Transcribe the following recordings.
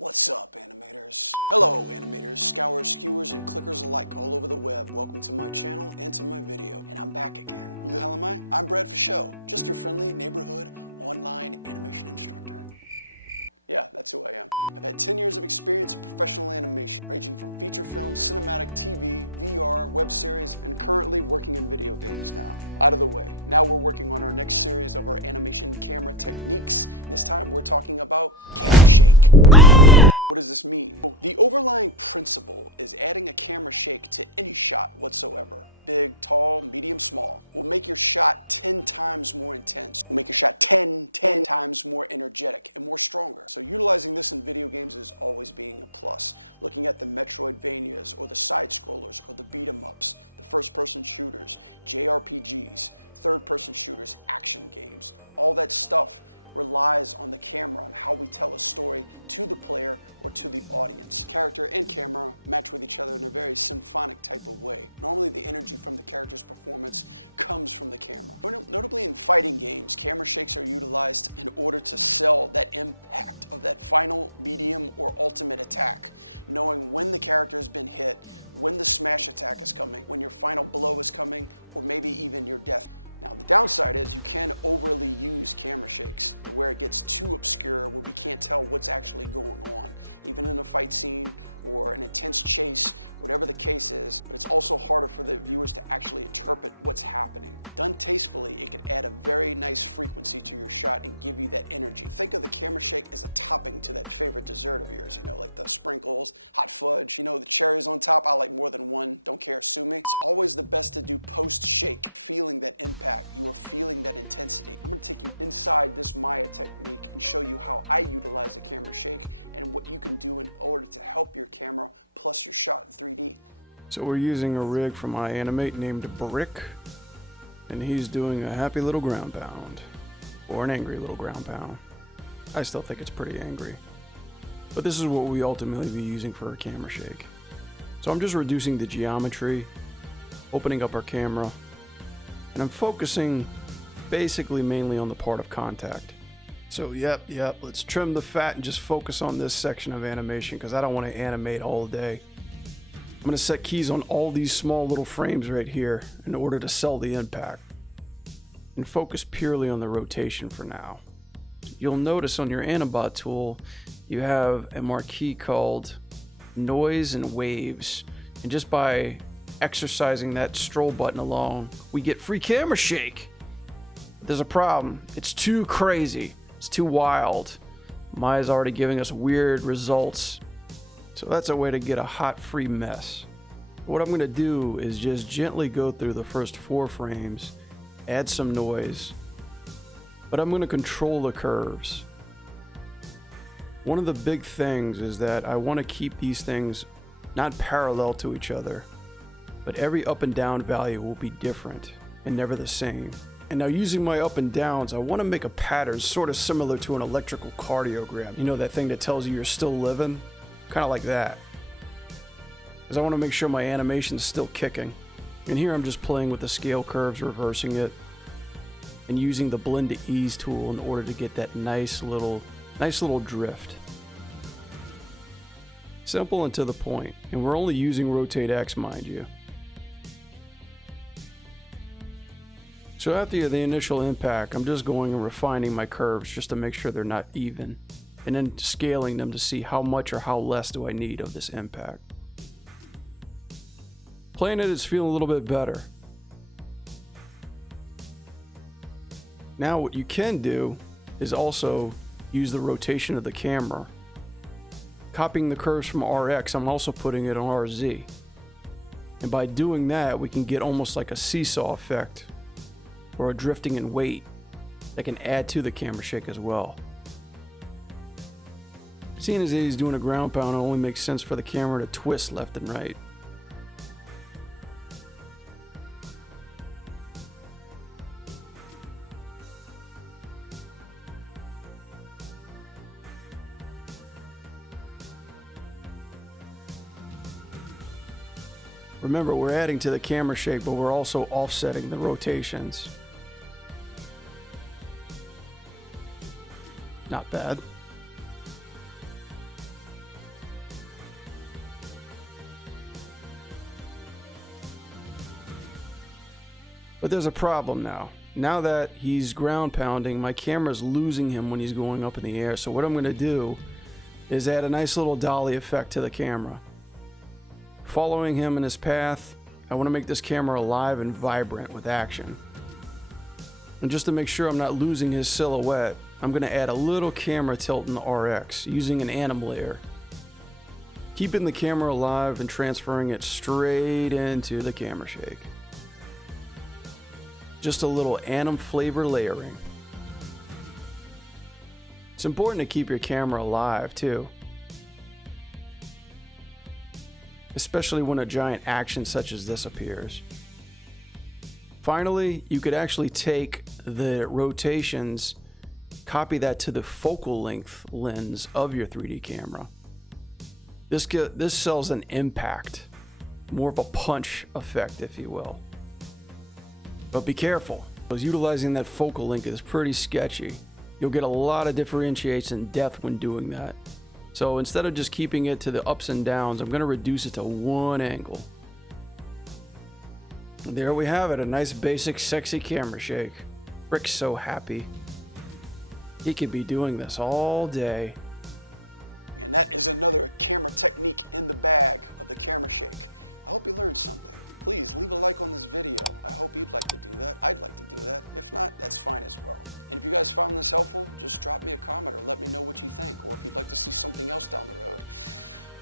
What's up, animators? Hello, animators, scours, skewers, and clickers alike all over the web. Welcome to my channel and to my video. And I'm back again. Who the hell am I? I'm Brad Fichot, just your friendly neighborhood online animation instructor. Yeah, that's who I am. I've had 10 years of experience in professional animation, ranging from feature film, cinematic TV, VR, web series, and currently working in video games now. Out of the way. Now we're working on our next series of our animation camera techniques. This time we're talking about camera shake. What does this mean? The overlying principle is adding a camera shake to any shot whatsoever. Big, tall, medium, small. Will make your shot 10 times more intense. Will make your shot 10 times more energetic and more stronger. So utilizing this in video games is always being a plus. Looking at the Metroidvanias or the side scrollers or the beat 'em ups, the first person shooters, JRPGs, third person shooters, action games, all that stuff relies on the camera and how we tell a story to the player or to the audience. Character and camera match with each other in a very symphonic type of way. Normally the energy from the character's performance comes from the camera. Notably in fighting games, camera shakes are utilized in order to sell that impact of that final, medium, or ultimate attack. Knowing when the character has been hit, when the smash attack is coming, when your final blow is coming, or maybe even your death. Now the downside is you can overly use camera shakes where it gets too obscure, where we can't tell what's actually going on, even in a fight scene or an intense chase, whatever the case is. But it's also harder for the viewers to actually interpret what's happening. Done tastefully, it could add a very nice frequency to your shot and give you that energy. Think of the camera shake as a topping to that favorite dessert of yours, you know, like the sprinkles, hot fudge, you know, the cherries on top. I like more than one, don't care, sue me. It's always the best to do post-shake, feeling that impact. You are feeling that intensity. I'm gonna take you inside this Maya technique and show you how I utilize a camera shake and what you can do in order to help your camera plus your shot in 3D. So we're using a rig from Ianimate named Brick, and he's doing a happy little ground pound, or an angry little ground pound. I still think it's pretty angry. But this is what we ultimately be using for our camera shake. So I'm just reducing the geometry, opening up our camera, and I'm focusing basically mainly on the part of contact. So yep, let's trim the fat and just focus on this section of animation because I don't want to animate all day. I'm going to set keys on all these small little frames right here in order to sell the impact and focus purely on the rotation for now. You'll notice on your Animate tool you have a marquee called Noise and Waves, and just by exercising that stroll button alone, we get free camera shake. There's a problem. It's too crazy. It's too wild. Maya's already giving us weird results. So that's a way to get a hot free mess. What I'm gonna do is just gently go through the first 4 frames, add some noise, but I'm gonna control the curves. One of the big things is that I wanna keep these things not parallel to each other, but every up and down value will be different and never the same. And now using my up and downs, I want to make a pattern sort of similar to an electrical cardiogram. You know, that thing that tells you you're still living? Kind of like that. Because I want to make sure my animation's still kicking. And here I'm just playing with the scale curves, reversing it, and using the blend to ease tool in order to get that nice little drift. Simple and to the point. And we're only using Rotate X, mind you. So after the initial impact, I'm just going and refining my curves just to make sure they're not even, and then scaling them to see how much or how less do I need of this impact. Playing it is feeling a little bit better. Now what you can do is also use the rotation of the camera. Copying the curves from RX, I'm also putting it on RZ. And by doing that, we can get almost like a seesaw effect, or a drifting in weight that can add to the camera shake as well. Seeing as he's doing a ground pound, it only makes sense for the camera to twist left and right. Remember, we're adding to the camera shake, but we're also offsetting the rotations. Not bad. But there's a problem now. Now that he's ground pounding, my camera's losing him when he's going up in the air. So what I'm going to do is add a nice little dolly effect to the camera. Following him in his path, I want to make this camera alive and vibrant with action. And just to make sure I'm not losing his silhouette, I'm going to add a little camera tilt in the RX using an anim layer. Keeping the camera alive and transferring it straight into the camera shake. Just a little anim flavor layering. It's important to keep your camera alive too. Especially when a giant action such as this appears. Finally, you could actually take the rotations, copy that to the focal length lens of your 3D camera. This sells an impact, more of a punch effect, if you will. But be careful, because utilizing that focal length is pretty sketchy. You'll get a lot of differentiation and depth when doing that. So instead of just keeping it to the ups and downs, I'm going to reduce it to one angle. There we have it, a nice basic sexy camera shake. Rick's so happy. He could be doing this all day. And that is another camera technique in the bag of the camera shake. I hope you learned something. Please leave a like on this video. I hope you'd like to do that. I'd like to do that. If not, that's fine as well. And if you guys found this helpful, just drop me a comment or let me know what you think, or if you'd like to see something else down the road.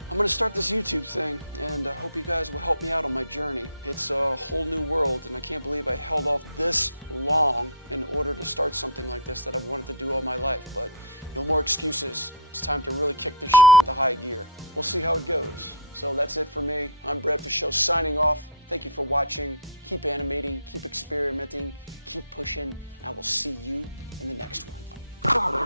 I'm gonna start this YouTube thing, and I hope you guys will help me out on my journey. It's a whole new world, and I can't believe I held off this long in order to start something like this that I've wanted to do all my life, but no more excuses. It's time to really kick this shit into high gear. We'll see how it goes. So that's it for me. I'm Brad for Show signing off. Thank you for watching. Keep animating, keep experimenting, keep pushing. I will see you in the next one.